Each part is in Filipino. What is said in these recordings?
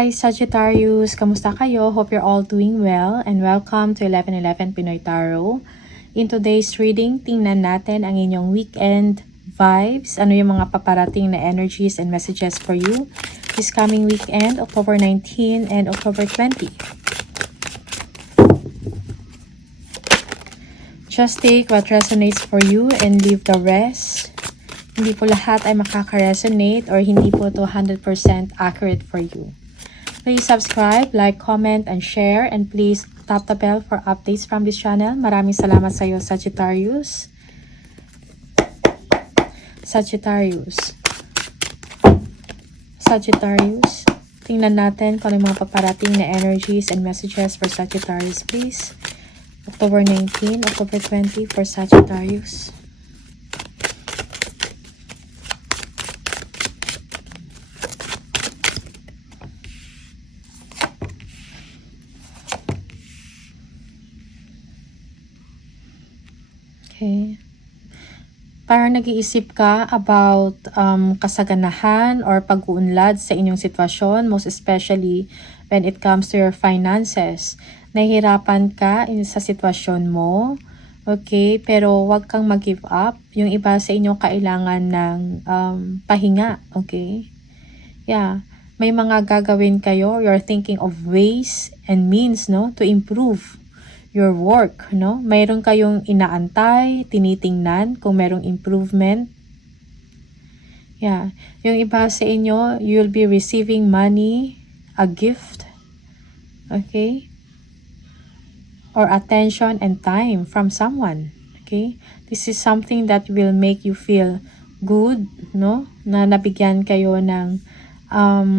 Hi Sagittarius! Kamusta kayo? Hope you're all doing well and welcome to 1111 Pinoy Tarot. In today's reading, tingnan natin ang inyong weekend vibes. Ano yung mga paparating na energies and messages for you this coming weekend, October 19 and October 20. Just take what resonates for you and leave the rest. Hindi po lahat ay makaka-resonate or hindi po to 100% accurate for you. Please subscribe, like, comment, and share. And please tap the bell for updates from this channel. Maraming salamat sa iyo, Sagittarius. Sagittarius. Sagittarius. Tingnan natin kung ano mga paparating na energies and messages for Sagittarius, please. October 19, October 20 for Sagittarius. Okay. Parang nag-iisip ka about kasaganahan or pag-uunlad sa inyong sitwasyon, most especially when it comes to your finances. Nahihirapan ka sa sitwasyon mo, okay? Pero wag kang mag-give up. Yung iba sa inyo kailangan ng pahinga, okay? Yeah. May mga gagawin kayo. You're thinking of ways and means, no, to improve your work, no? Mayroon kayong inaantay, tinitingnan kung mayroong improvement. Yeah. Yung iba sa inyo, you'll be receiving money, a gift, okay? Or attention and time from someone, okay? This is something that will make you feel good, no? Na nabigyan kayo ng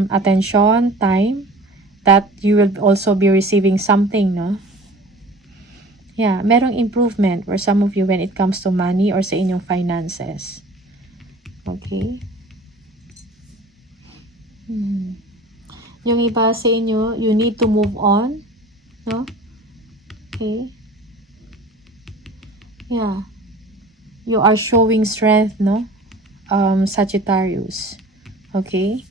attention, time, that you will also be receiving something, no? Yeah, merong improvement for some of you when it comes to money or sa inyong finances. Okay? Yung iba sa inyo, you need to move on. No? Okay? Yeah. You are showing strength, no? Sagittarius. Okay?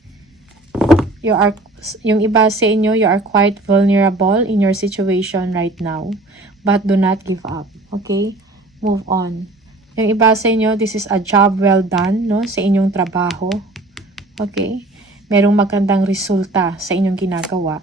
Yung iba sa inyo, you are quite vulnerable in your situation right now. But do not give up. Okay? Move on. Yung iba sa inyo, this is a job well done, no? Sa inyong trabaho. Okay? Merong magandang resulta sa inyong ginagawa.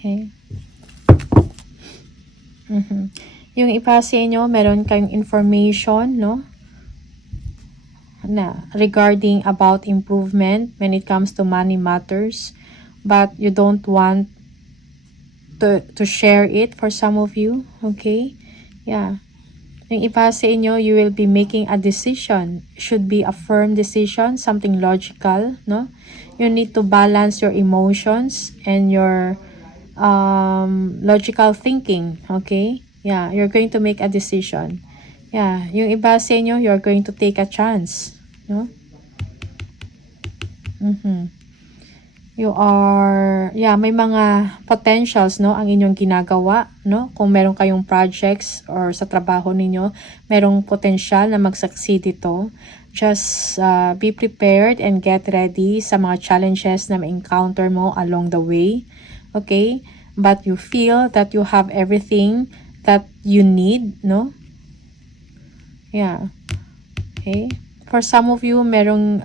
Okay. Yung iba sa inyo, meron kayong information, no? Na regarding about improvement when it comes to money matters, but you don't want to share it for some of you, okay? Yeah. Yung iba sa inyo, you will be making a decision. Should be a firm decision, something logical, no? You need to balance your emotions and your logical thinking, okay? Yeah, you're going to make a decision. Yeah, yung iba sa inyo, you're going to take a chance, no? You are, yeah, may mga potentials, no, ang inyong ginagawa, no? Kung meron kayong projects or sa trabaho ninyo, merong potential na mag-succeed ito. Just be prepared and get ready sa mga challenges na ma-encounter mo along the way, okay? But you feel that you have everything that you need, no? Yeah. Okay. For some of you, merong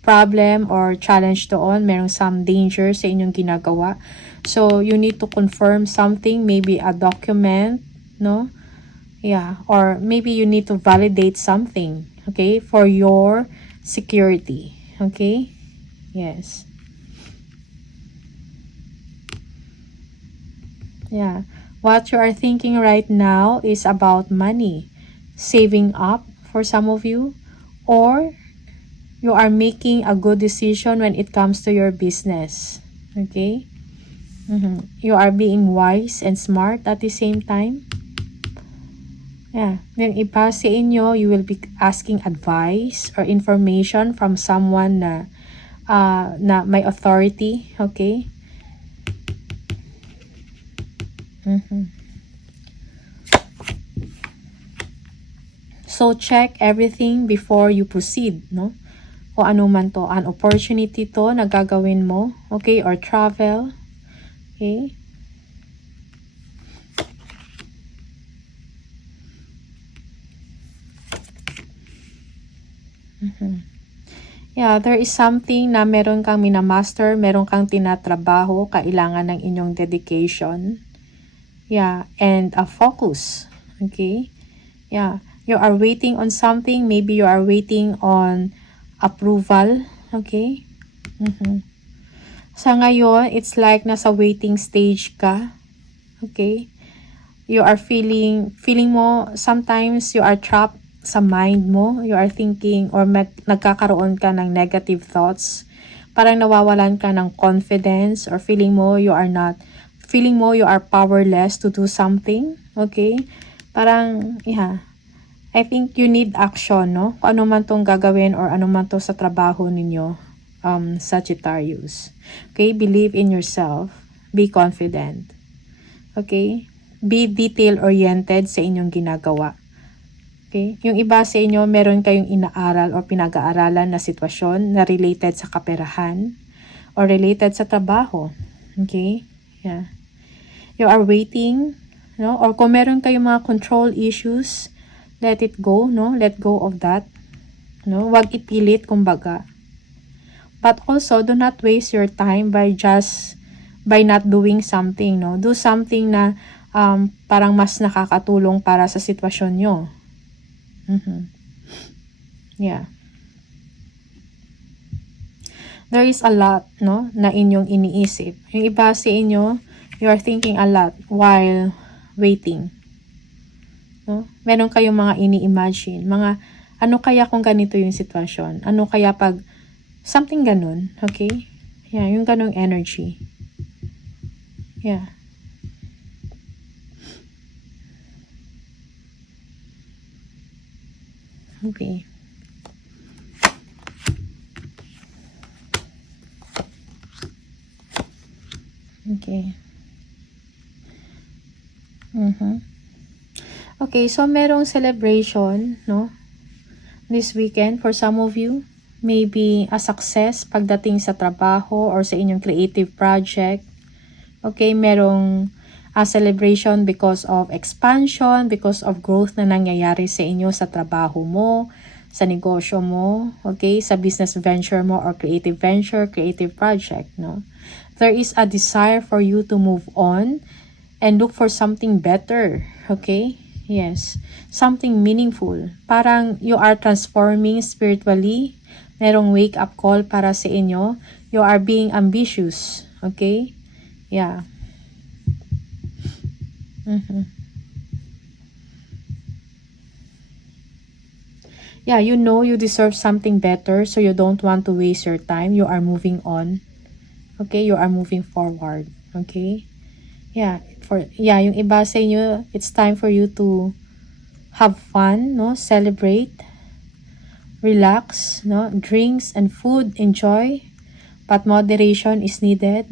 problem or challenge doon. Merong some danger sa inyong ginagawa. So, you need to confirm something. Maybe a document, no? Yeah. Or maybe you need to validate something, okay? For your security. Okay? Yes. Yeah. What you are thinking right now is about money, saving up for some of you, or you are making a good decision when it comes to your business. Okay? You are being wise and smart at the same time. Yeah. Yung iba sa inyo, you will be asking advice or information from someone na na may authority, okay? So, check everything before you proceed, no? O ano man to, an opportunity to na gagawin mo, okay? Or travel, okay? Yeah, there is something na meron kang minamaster, meron kang tinatrabaho, kailangan ng inyong dedication. Yeah, and a focus. Okay? Yeah, you are waiting on something, maybe you are waiting on approval. Okay? Sa ngayon, it's like nasa waiting stage ka. Okay? You are feeling mo, sometimes you are trapped sa mind mo, you are thinking or nagkakaroon ka ng negative thoughts, parang nawawalan ka ng confidence or feeling mo you are powerless to do something, okay? Parang, yeah, I think you need action, no? Kung ano man tong gagawin or ano man to sa trabaho ninyo, Sagittarius. Okay, believe in yourself, be confident, okay? Be detail-oriented sa inyong ginagawa. Okay? Yung iba sa inyo, meron kayong inaaral o pinag-aaralan na sitwasyon na related sa kaperahan or related sa trabaho. Okay? Yeah. You are waiting, no? Or kung meron kayong mga control issues, let it go, no? Let go of that. No? Huwag ipilit, kumbaga. But also, do not waste your time by not doing something, no? Do something na parang mas nakakatulong para sa sitwasyon nyo. Yeah. There is a lot, no, na inyong iniisip. Yung iba sa inyo, you are thinking a lot while waiting. No? Meron kayong mga ini-imagine, mga ano kaya kung ganito yung sitwasyon? Ano kaya pag something ganun, okay? Yeah, yung ganung energy. Yeah. Okay. Okay. Okay, so merong celebration, no? This weekend for some of you. Maybe a success pagdating sa trabaho or sa inyong creative project. Okay, merong a celebration because of expansion, because of growth na nangyayari sa inyo sa trabaho mo, sa negosyo mo, okay, sa business venture mo or creative venture, creative project, no? There is a desire for you to move on and look for something better, okay? Yes, something meaningful. Parang you are transforming spiritually. Merong wake-up call para sa inyo. You are being ambitious, okay? Yeah. Yeah, you know you deserve something better, so you don't want to waste your time. You are moving on. Okay, you are moving forward. Okay? Yeah, yung iba sa inyo, it's time for you to have fun, no? Celebrate, relax, no? Drinks and food, enjoy, but moderation is needed.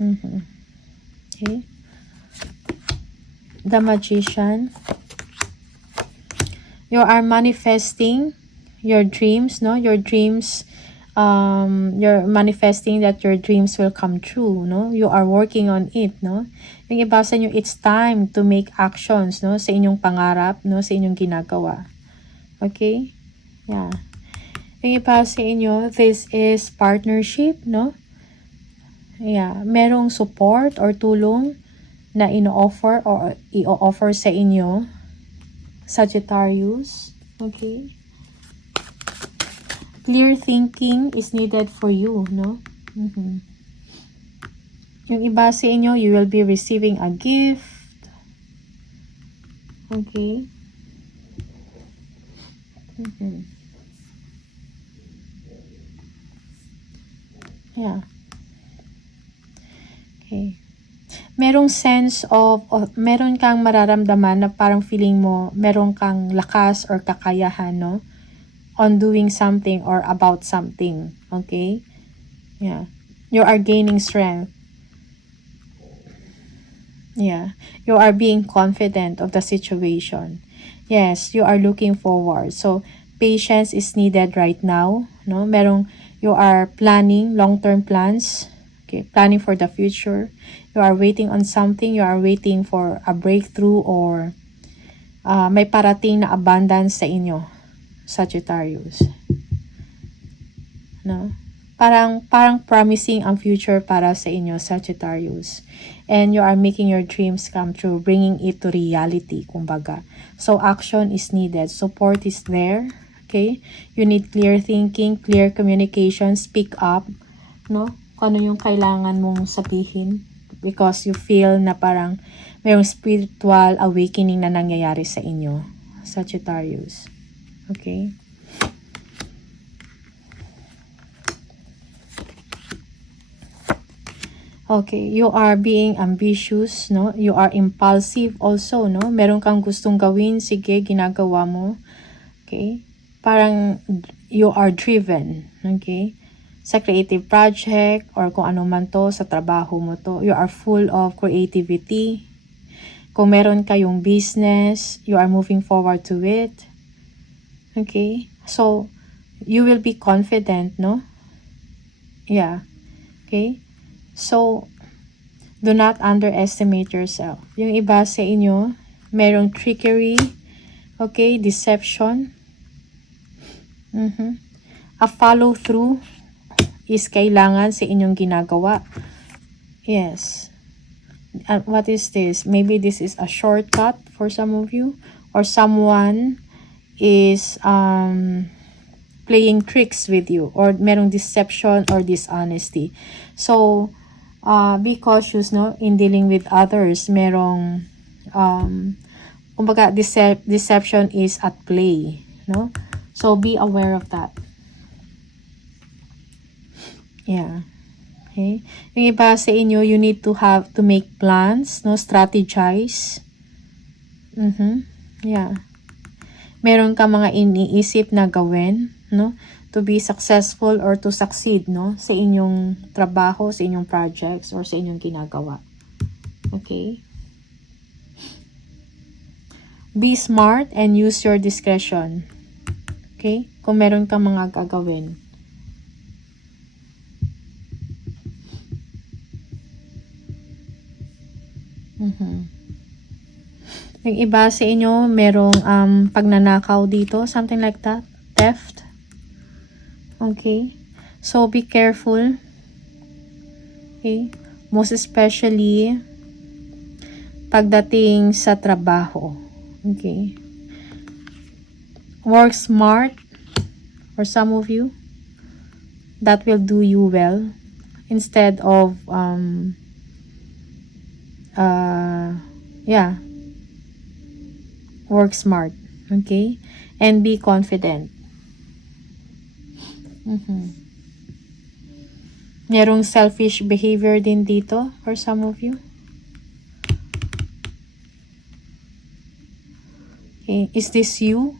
Okay? The Magician. You are manifesting your dreams, no? Your dreams, you're manifesting that your dreams will come true, no? You are working on it, no? Yung iba sa inyo, it's time to make actions, no? Sa inyong pangarap, no? Sa inyong ginagawa. Okay? Yeah. Yung iba sa inyo, this is partnership, no? Yeah. Merong support or tulong na ino-offer or i-offer sa inyo, Sagittarius. Okay? Clear thinking is needed for you, no? Yung iba sa inyo, you will be receiving a gift. Okay? Yeah. Okay. Merong sense of meron kang mararamdaman na parang feeling mo, meron kang lakas or kakayahan, no? on doing something or about something. Okay? Yeah. You are gaining strength. Yeah. You are being confident of the situation. Yes, you are looking forward. So, patience is needed right now. No? You are planning long-term plans. Okay, planning for the future. You are waiting on something. You are waiting for a breakthrough or may parating na abundance sa inyo, Sagittarius. No? Parang promising ang future para sa inyo, Sagittarius. And you are making your dreams come true, bringing it to reality, kumbaga. So, action is needed. Support is there. Okay? You need clear thinking, clear communication, speak up. No? Kung ano yung kailangan mong sabihin. Because you feel na parang mayroong spiritual awakening na nangyayari sa inyo, Sagittarius. Okay? Okay, you are being ambitious, no? You are impulsive also, no? Meron kang gustong gawin, sige, ginagawa mo. Okay? Parang you are driven, okay? Sa creative project or kung ano man to, sa trabaho mo to. You are full of creativity. Kung meron kayong business, you are moving forward to it. Okay? So, you will be confident, no? Yeah. Okay? So, do not underestimate yourself. Yung iba sa inyo, merong trickery, okay, deception. A follow-through is kailangan sa inyong ginagawa. Yes. What is this? Maybe this is a shortcut for some of you. Or someone is playing tricks with you. Or merong deception or dishonesty. So, be cautious, no, in dealing with others. Merong kumbaga deception is at play, no? So be aware of that. Yeah. Okay? Yung iba sa inyo, you need to make plans, no, strategize. Yeah. Meron ka mga iniisip na gawin, no, to be successful or to succeed, no, sa inyong trabaho, sa inyong projects, or sa inyong ginagawa. Okay? Be smart and use your discretion. Okay? Kung meron kang mga gagawin. Yung iba sa inyo, merong pagnanakaw dito, something like that, theft. Okay? So, be careful. Okay? Most especially, pagdating sa trabaho. Okay? Work smart, for some of you. That will do you well. Instead of, work smart. Okay? And be confident. Merong selfish behavior din dito for some of you. Okay, is this you?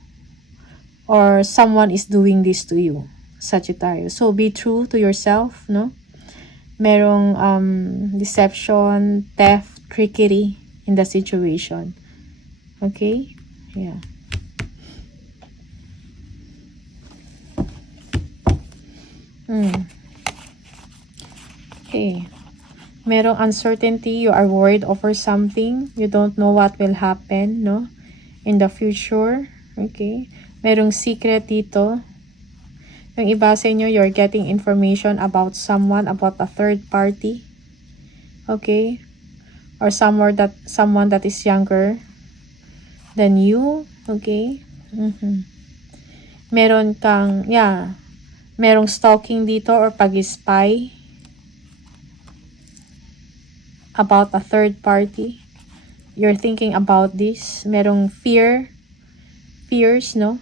Or someone is doing this to you, Sagittarius. So be true to yourself, no? Merong deception, theft, trickery in the situation. Okay? Yeah. Okay. Merong uncertainty, you are worried over something, you don't know what will happen, no? In the future. Okay? Merong secret dito. Yung iba sa inyo, you're getting information about someone, about a third party. Okay? Or someone that is younger than you. Okay? Meron kang, merong stalking dito or pag-spy about a third party. You're thinking about this. Merong fears, no?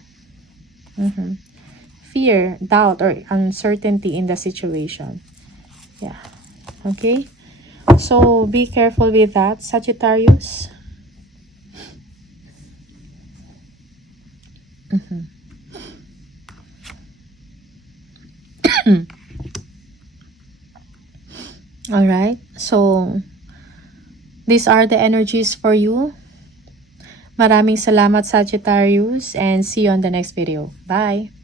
Fear, doubt, or uncertainty in the situation. Yeah. Okay? So, be careful with that, Sagittarius. Alright, so these are the energies for you. Maraming salamat, Sagittarius, and see you on the next video. Bye!